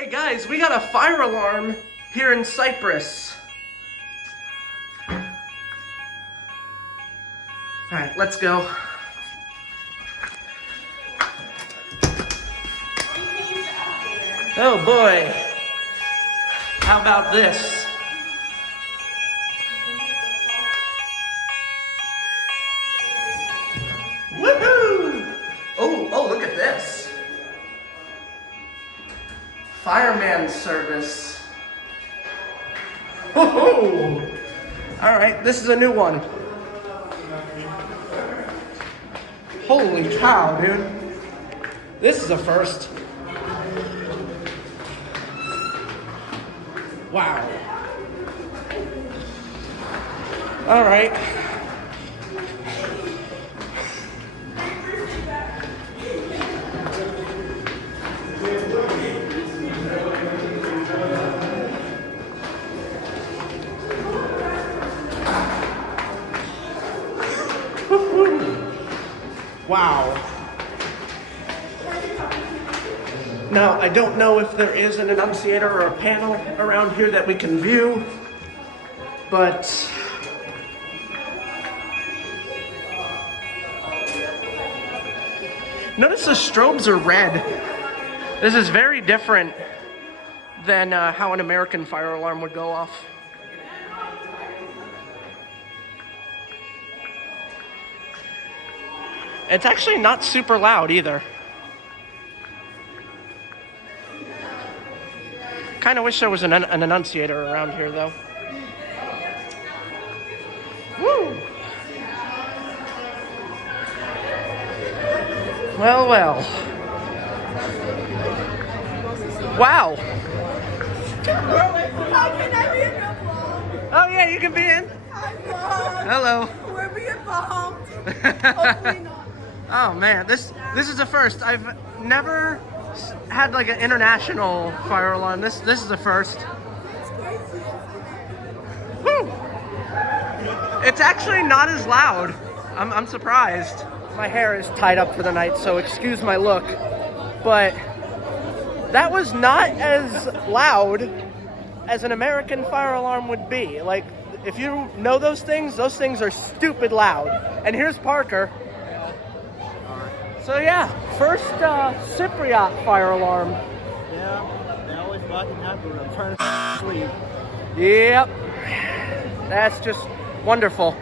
Hey guys, we got a fire alarm here in Cyprus. Alright, let's go. Oh boy. How about this? Woohoo! Oh, look at this. Fireman service. Woohoo! Alright, this is a new one. Holy cow, dude. This is a first. Wow. Alright. Wow. Now, I don't know if there is an annunciator or a panel around here that we can view, but notice the strobes are red. This is very different than how an American fire alarm would go off. It's actually not super loud either. Kind of wish there was an annunciator around here though. Woo! Well, well. Wow. How can I be in your vlog? Oh yeah, you can be in. Hi vlog. Hello. We're being bombed. Hopefully not. Oh man, this is a first. I've never had like an international fire alarm. This is the first. It's crazy. Woo! It's actually not as loud. I'm surprised. My hair is tied up for the night, so excuse my look. But that was not as loud as an American fire alarm would be. Like, if you know those things are stupid loud. And here's Parker. So yeah, first Cypriot fire alarm. Yeah, they always fucking happen when I'm trying to sleep. Yep. That's just wonderful.